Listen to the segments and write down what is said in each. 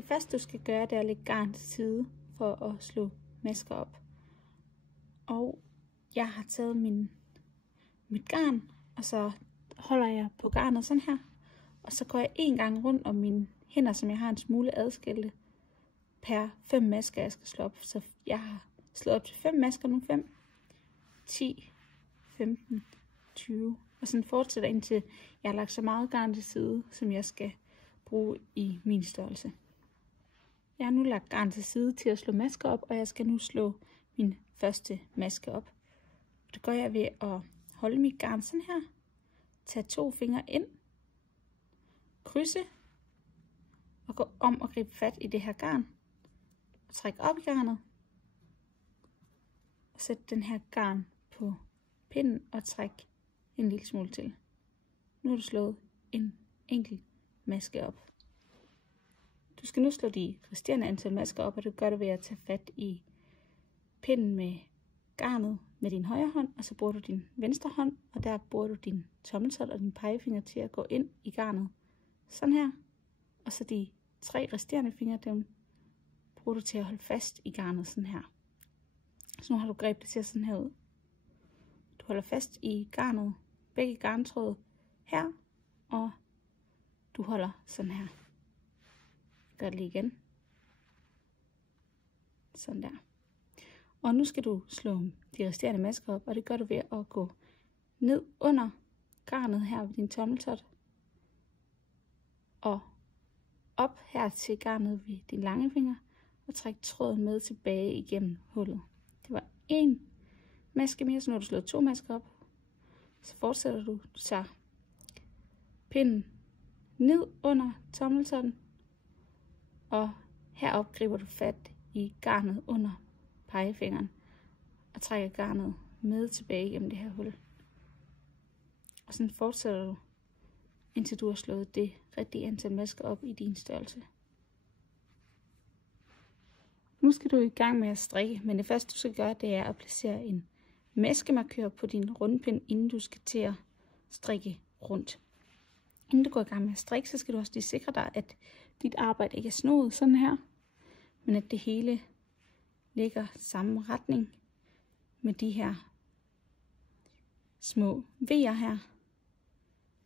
Det første du skal gøre, det er at lægge garn til side for at slå masker op. Og jeg har taget mit garn, og så holder jeg på garnet sådan her. Og så går jeg en gang rundt om mine hænder, som jeg har en smule adskilte per 5 masker, jeg skal slå op. Så jeg har slået op til 5 masker nu. 5, 10, 15, 20. Og sådan fortsætter indtil jeg har lagt så meget garn til side, som jeg skal bruge i min størrelse. Jeg har nu lagt garn til side til at slå masker op, og jeg skal nu slå min første maske op. Det gør jeg ved at holde mit garn sådan her. Tage 2 fingre ind. Krydse. Og gå om og gribe fat i det her garn. Og trække op i garnet. Og sætte den her garn på pinden og trække en lille smule til. Nu har du slået en enkelt maske op. Du skal nu slå de resterende antal masker op, og det gør du ved at tage fat i pinden med garnet med din højre hånd, og så bruger du din venstre hånd, og der bruger du din tommeltot og din pegefinger til at gå ind i garnet. Sådan her. Og så de 3 resterende fingre, dem bruger du til at holde fast i garnet sådan her. Så nu har du grebet det til sådan her ud. Du holder fast i garnet, begge garntråde her, og du holder sådan her. Gør det lige igen. Sådan der. Og nu skal du slå de resterende masker op, og det gør du ved at gå ned under garnet her ved din tommeltot. Og op her til garnet ved din lange finger, og træk tråden med tilbage igennem hullet. Det var 1 maske mere, så nu har du slået 2 masker op. Så fortsætter du, du tager pinden ned under tommeltotten, og herop griber du fat i garnet under pegefingeren, og trækker garnet med tilbage igennem det her hul. Og sådan fortsætter du, indtil du har slået det rigtige antal masker op i din størrelse. Nu skal du i gang med at strikke, men det første du skal gøre, det er at placere en maskemarkør på din rundpind, inden du skal til at strikke rundt. Inden du går i gang med at strikke, så skal du også lige sikre dig, at dit arbejde ikke er snoet sådan her, men at det hele ligger samme retning med de her små V'er her,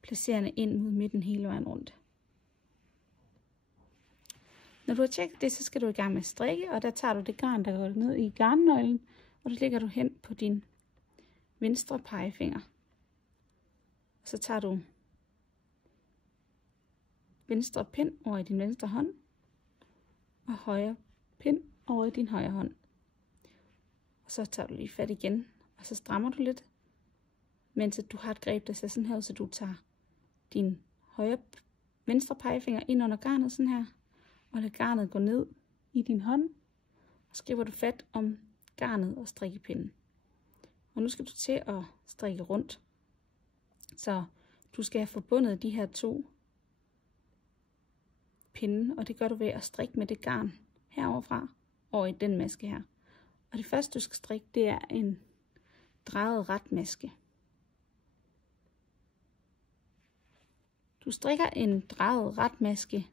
placerende ind mod midten hele vejen rundt. Når du har tjekket det, så skal du i gang med at strikke, og der tager du det garn, der går ned i garnnøglen, og det lægger du hen på din venstre pegefinger. Så tager du venstre pind over i din venstre hånd, og højre pind over i din højre hånd. Og så tager du lige fat igen, og så strammer du lidt, mens du har et greb, der ser sådan her ud, så du tager din venstre pegefinger ind under garnet sådan her, og lader garnet gå ned i din hånd, og så griber du fat om garnet og strikkepinden. Og nu skal du til at strikke rundt, så du skal have forbundet de her 2 pinde, og det gør du ved at strikke med det garn heroverfra over i den maske her. Og det første du skal strikke, det er en drejet ret maske. Du strikker en drejet ret maske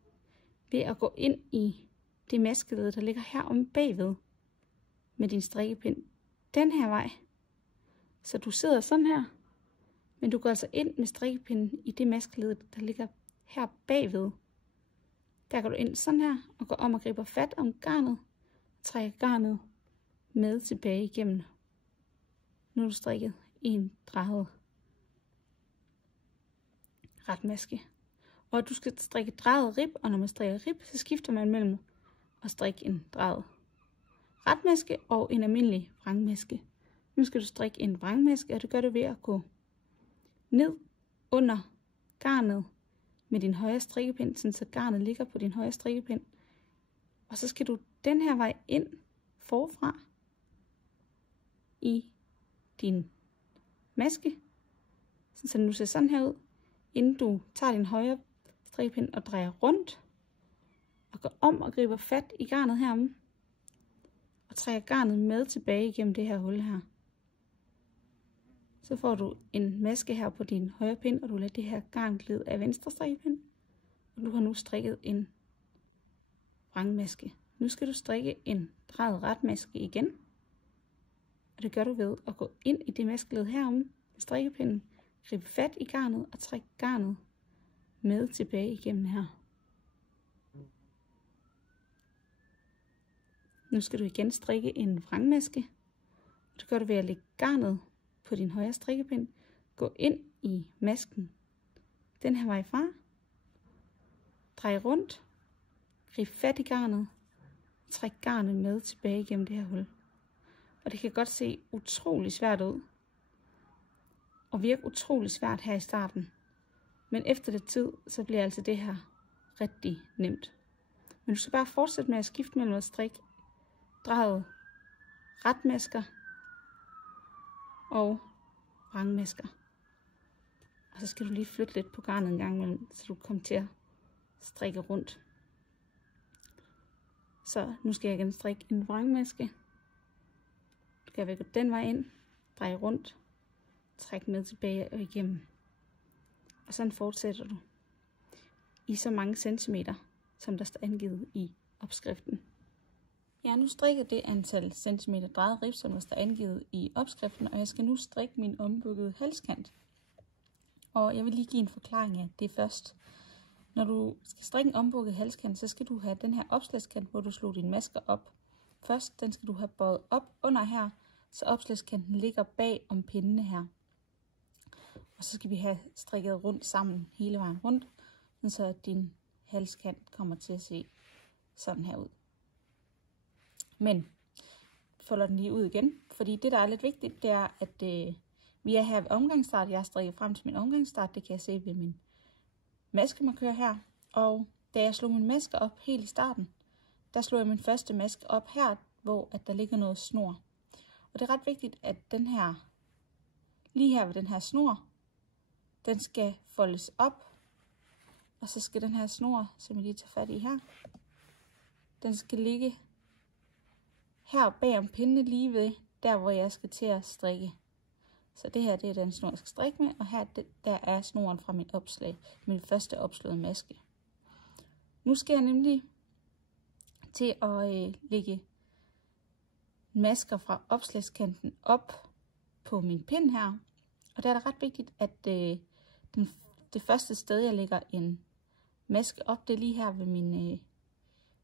ved at gå ind i det maskeled, der ligger her om bagved med din strikkepind den her vej. Så du sidder sådan her, men du går altså ind med strikkepinden i det maskeled, der ligger her bagved. Der går du ind sådan her og går om og griber fat om garnet, trækker garnet med tilbage igennem. Nu har du strikket en drejet ret maske. Og du skal strikke drejet rib, og når man strikker rib, så skifter man mellem at strikke en drejet retmaske og en almindelig vrangmaske. Nu skal du strikke en vrangmaske, og det gør du ved at gå ned under garnet med din højre strikkepind, så garnet ligger på din højre strikkepind. Og så skal du den her vej ind forfra i din maske, så den nu ser sådan her ud, inden du tager din højre strikkepind og drejer rundt, og går om og griber fat i garnet herom, og trækker garnet med tilbage igennem det her hul her. Så får du en maske her på din højre pind, og du lader det her garn glide af venstre strikkepind, og du har nu strikket en vrangmaske. Nu skal du strikke en drejet retmaske igen. Og det gør du ved at gå ind i det maskeled herom med strikkepinden, gribe fat i garnet og trække garnet med tilbage igennem her. Nu skal du igen strikke en vrangmaske. Det gør du ved at lægge garnet på din højre strikkepind, gå ind i masken den her vej fra, drej rundt, grib fat i garnet, træk garnet med tilbage igennem det her hul. Og det kan godt se utrolig svært ud, og virke utrolig svært her i starten. Men efter det tid, så bliver altså det her rigtig nemt. Men du skal bare fortsætte med at skifte mellem at strikke drejet retmasker og vrangmasker. Og så skal du lige flytte lidt på garnet en gang imellem, så du kommer til at strikke rundt. Så nu skal jeg igen strikke en vrangmaske. Du kan gå den vej ind, dreje rundt, træk med tilbage og igennem. Og sådan fortsætter du i så mange centimeter, som der står angivet i opskriften. Jeg har nu strikket det antal centimeter drejet rib, som der står angivet i opskriften, og jeg skal nu strikke min ombukkede halskant. Og jeg vil lige give en forklaring af det først. Når du skal strikke en ombukket halskant, så skal du have den her opslagskant, hvor du slår dine masker op. Først den skal du have bøjet op under her, så opslagskanten ligger bag om pindene her. Og så skal vi have strikket rundt sammen hele vejen rundt, så din halskant kommer til at se sådan her ud. Men folder den lige ud igen, fordi det der er lidt vigtigt, det er, at vi er her ved omgangsstart. Jeg har strikket frem til min omgangsstart, det kan jeg se ved min maskemarkør her. Og da jeg slog min maske op helt i starten, der slog jeg min første maske op her, hvor at der ligger noget snor. Og det er ret vigtigt, at den her, lige her ved den her snor, den skal foldes op. Og så skal den her snor, som jeg lige tager fat i her, den skal ligge her bag om pindene lige ved, der hvor jeg skal til at strikke. Så det her, det er den snor, jeg skal strikke med, og her der er snoren fra min første opslåede maske. Nu skal jeg nemlig til at lægge masker fra opslagskanten op på min pind her. Og der er det ret vigtigt, at det første sted, jeg lægger en maske op, det er lige her ved min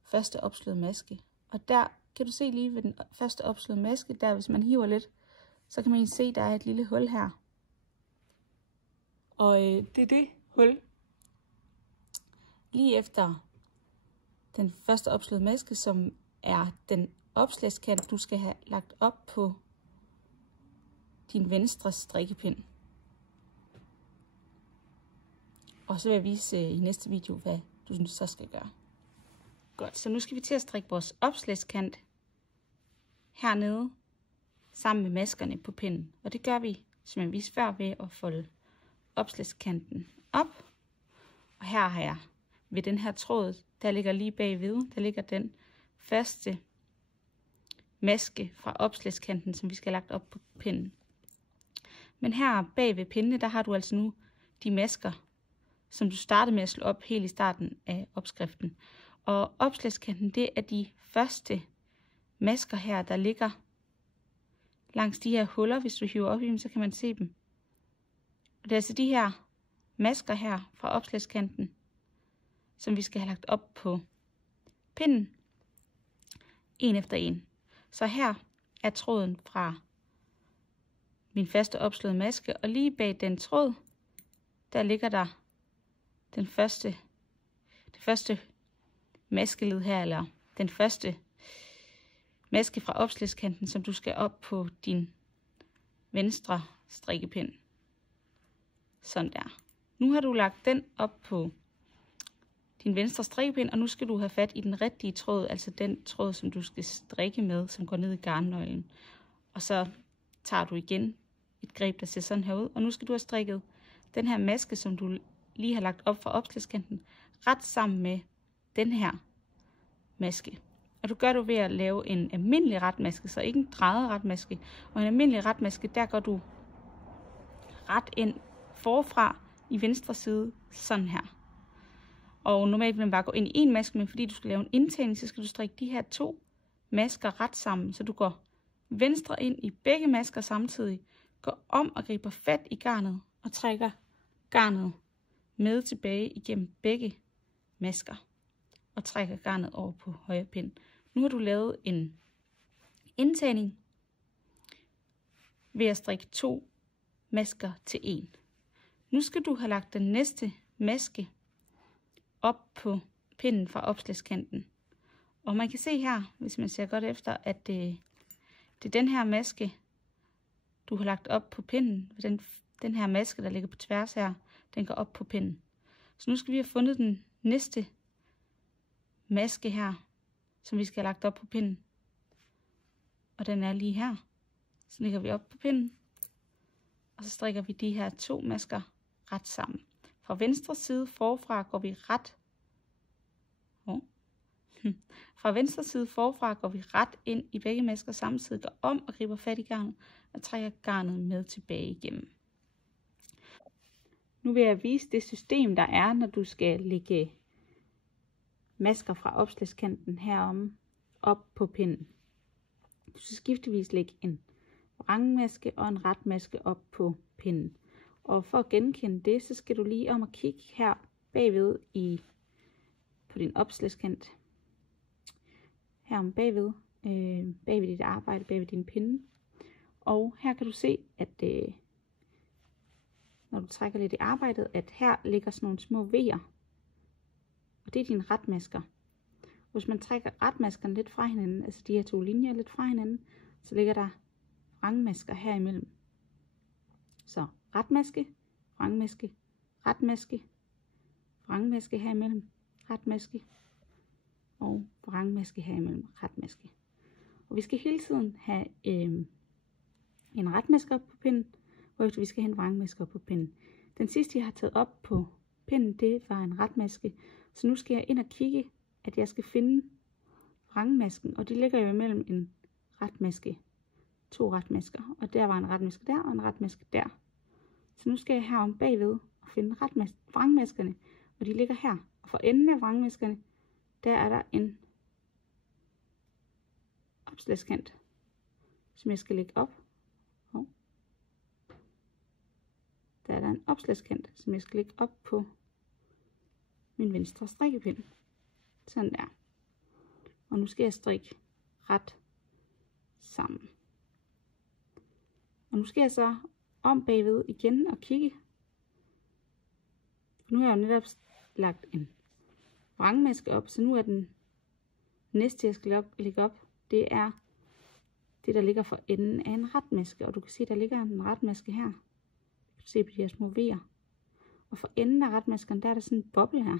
første opslåede maske. Og der kan du se lige ved den første opslåede maske, der hvis man hiver lidt, så kan man se, at der er et lille hul her. Og det er det hul, lige efter den første opslåede maske, som er den opslagskant, du skal have lagt op på din venstre strikkepind. Og så vil jeg vise i næste video, hvad du så skal gøre. Godt, så nu skal vi til at strikke vores opslagskant hernede sammen med maskerne på pinden. Og det gør vi, som jeg viste før, ved at folde opslagskanten op. Og her har jeg ved den her tråd, der ligger lige bagved, der ligger den første maske fra opslagskanten, som vi skal have lagt op på pinden. Men her bag ved pindene, der har du altså nu de masker, som du startede med at slå op helt i starten af opskriften. Og opslagskanten, det er de første masker her, der ligger langs de her huller. Hvis du hiver op i dem, så kan man se dem. Og det er altså de her masker her fra opslagskanten, som vi skal have lagt op på pinden, en efter en. Så her er tråden fra min første opslåede maske, og lige bag den tråd, der ligger der det første maskeled her, eller den første maske fra opslagskanten, som du skal op på din venstre strikkepind. Sådan der. Nu har du lagt den op på din venstre strikkepind, og nu skal du have fat i den rigtige tråd, altså den tråd, som du skal strikke med, som går ned i garnnøglen. Og så tager du igen et greb, der ser sådan her ud, og nu skal du have strikket den her maske, som du lige har lagt op fra opslagskanten, ret sammen med den her maske. Og du gør det ved at lave en almindelig retmaske, så ikke en drejet retmaske. Og en almindelig retmaske, der går du ret ind forfra i venstre side, sådan her. Og normalt vil man bare gå ind i en maske, men fordi du skal lave en indtagning, så skal du strikke de her 2 masker ret sammen. Så du går venstre ind i begge masker samtidig, går om og griber fat i garnet og trækker garnet med tilbage igennem begge masker og trækker garnet over på højre pind. Nu har du lavet en indtagning ved at strikke 2 masker til 1. Nu skal du have lagt den næste maske op på pinden fra opslagskanten. Og man kan se her, hvis man ser godt efter, at det er den her maske, du har lagt op på pinden. Den her maske, der ligger på tværs her, den går op på pinden. Så nu skal vi have fundet den næste maske her, som vi skal have lagt op på pinden. Og den er lige her. Så lægger vi op på pinden, og så strikker vi de her 2 masker ret sammen. Fra venstre side forfra går vi ret ind i begge masker samtidig, går om og griber fat i garnet og trækker garnet med tilbage igennem. Nu vil jeg vise det system, der er, når du skal lægge masker fra opslagskanten herom op på pinden. Du skal skiftevis lægge en vrangmaske og en retmaske op på pinden. Og for at genkende det, så skal du lige om at kigge her bagved på din opslagskant. Herom bagved dit arbejde, bagved din pinde. Og her kan du se, at når du trækker lidt i arbejdet, at her ligger sådan nogle små V'er. Og det er dine retmasker. Hvis man trækker retmaskerne lidt fra hinanden, altså de her 2 linjer lidt fra hinanden, så ligger der vrangmasker her imellem. Så retmaske, vrangmaske, retmaske, vrangmaske her imellem, retmaske og vrangmaske her imellem, retmaske. Og vi skal hele tiden have en retmaske op på pinden, hvorefter vi skal have en vrangmaske op på pinden. Den sidste jeg har taget op på pinden, det var en retmaske, så nu skal jeg ind og kigge, at jeg skal finde vrangmasken, og de ligger jo imellem en retmaske, 2 retmasker, og der var en retmaske der og en retmaske der. Så nu skal jeg herom bagved og finde vrangmaskerne, og de ligger her. Og for enden af vrangmaskerne, der er der en opslagskant, som jeg skal lægge op. Der er der en opslagskant, som jeg skal lægge op på min venstre strikkepind. Sådan der. Og nu skal jeg strikke ret sammen. Og nu skal jeg så om bagved igen og kigge. Nu har jeg jo netop lagt en vrangmaske op, så nu er den næste jeg skal lægge op, det er det der ligger for enden af en retmaske. Og du kan se der ligger en retmaske her. Du kan se på de her små V'er. Og for enden af retmasken der er der sådan en boble her,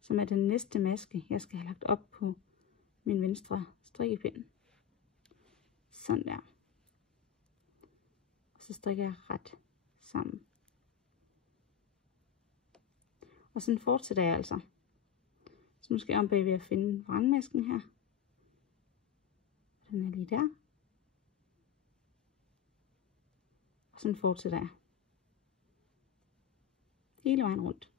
som er den næste maske jeg skal have lagt op på min venstre strikkepind. Sådan der. Og så strikker jeg ret sammen. Og sådan fortsætter jeg altså. Så nu skal jeg om bagved at finde vrangmasken her. Den er lige der. Og sådan fortsætter jeg hele vejen rundt.